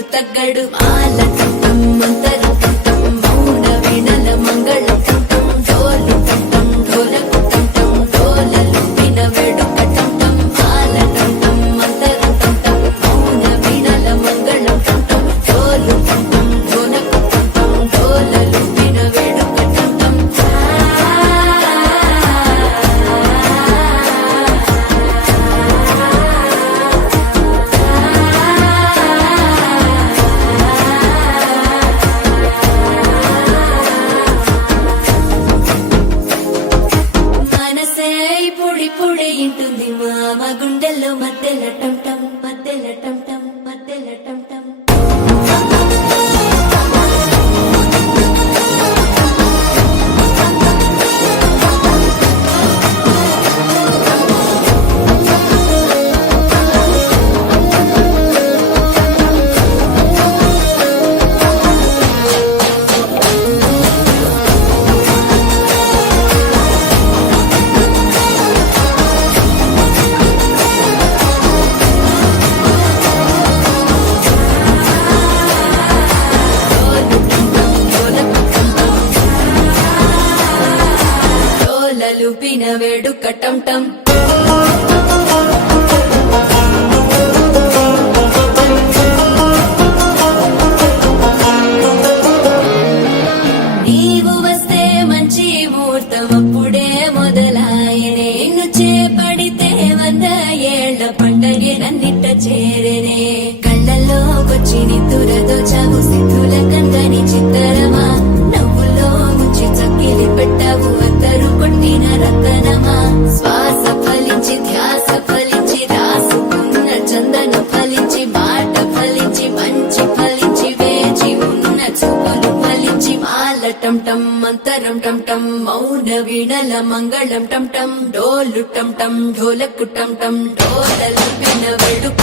ఎప్పుడు తగ్గడు మాల కంఠం మంతరం కంఠం మౌన వీణల మంగళం కంఠం డోలు కంఠం ఢోలకు కంఠం డోలలు విన వేడుక కంఠం మాల కంఠం మంతరం కంఠం మౌన వీణల మంగళం కంఠం డోలు కంఠం ఢోలకు కంఠం డోలలు విన వేడుక కంఠం మనసే పొడి పొడి ఇంటుంది మామ గుండెల్లో మధ్యల టంటం మధ్యల టంటం మధ్యల టంటం డోలలు విన వేడుక టంటం నీవు వస్తే మంచి ముహూర్తం అప్పుడే మొదలాయనే నిన్ను చేపడితే 100 ఏళ్ల పండగే నన్నిట్ట చేరనే కళ్ళల్లోకొచ్చి నిద్దురదోచావు సిద్ధుల కందని చిత్తరమా నవ్వులో ముంచి చక్కిలి పెట్టావు అద్దరు కొట్టిన రతనమా శ్వాస ఫలించి ధ్యాస ఫలించి రాసుకున్న చందన ఫలించి మాట ఫలించి మంచి ఫలించి వేచి ఉన్న చూపులు ఫలించి మాల టంటం మంతరం టంటం మౌన వీణల మంగళం టంటం డోలు టంటం ఢోలకు టంటం డోలలు విన వేడుక